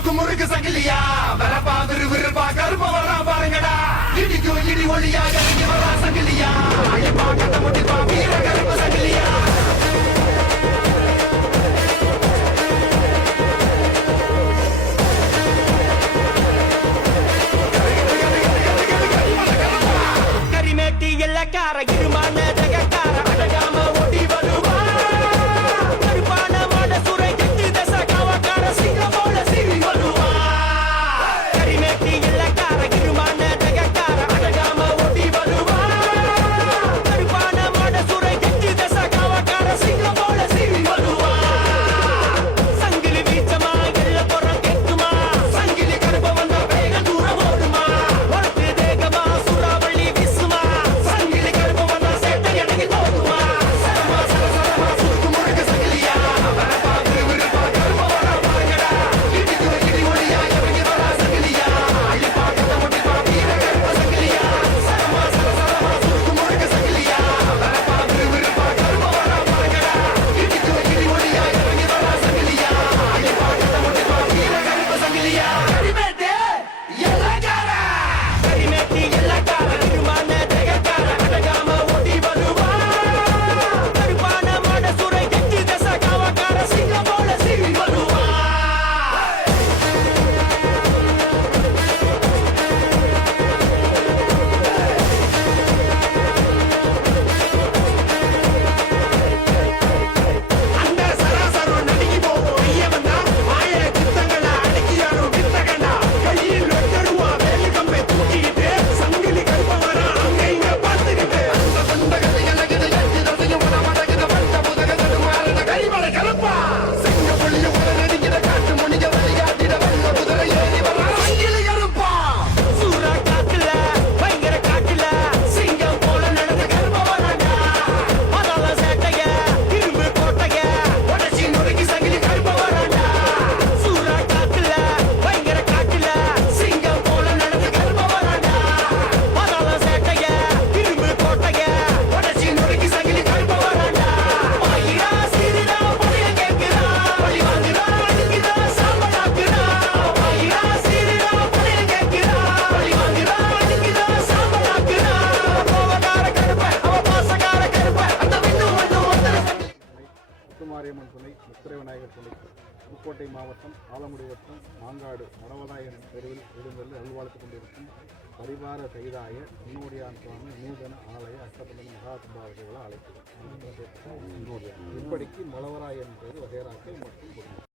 முறுக்கு முறுக்கு சங்கிலியா? வரப்பா விறு விறுப்பா கருப்ப வரா பாருங்கடா. இடிக்கும் இடி ஒளியா இறங்கி வரா சங்கிலியா? ஐயப்பா கட்ட முடிப்பா வீரகர mereka lepas முத்துமாரியம்மன் துணை முத்திரை விநாயகர் துணை புதுக்கோட்டை மாவட்டம் ஆலமுடி வட்டம் மாங்காடு மனவதாயன் தெருவில் விடுந்தல் அல்வாழ்த்து கொண்டிருக்கும் பரிவார செய்தாய முன்னோடியான் சுவாமி நூதன ஆலய அஷ்டபந்தன் மகா கும்பாபிஷேகளை அழைக்கிறோம் இப்படிக்கு மலவராயன் பேர் வகைராக்கள் மற்றும்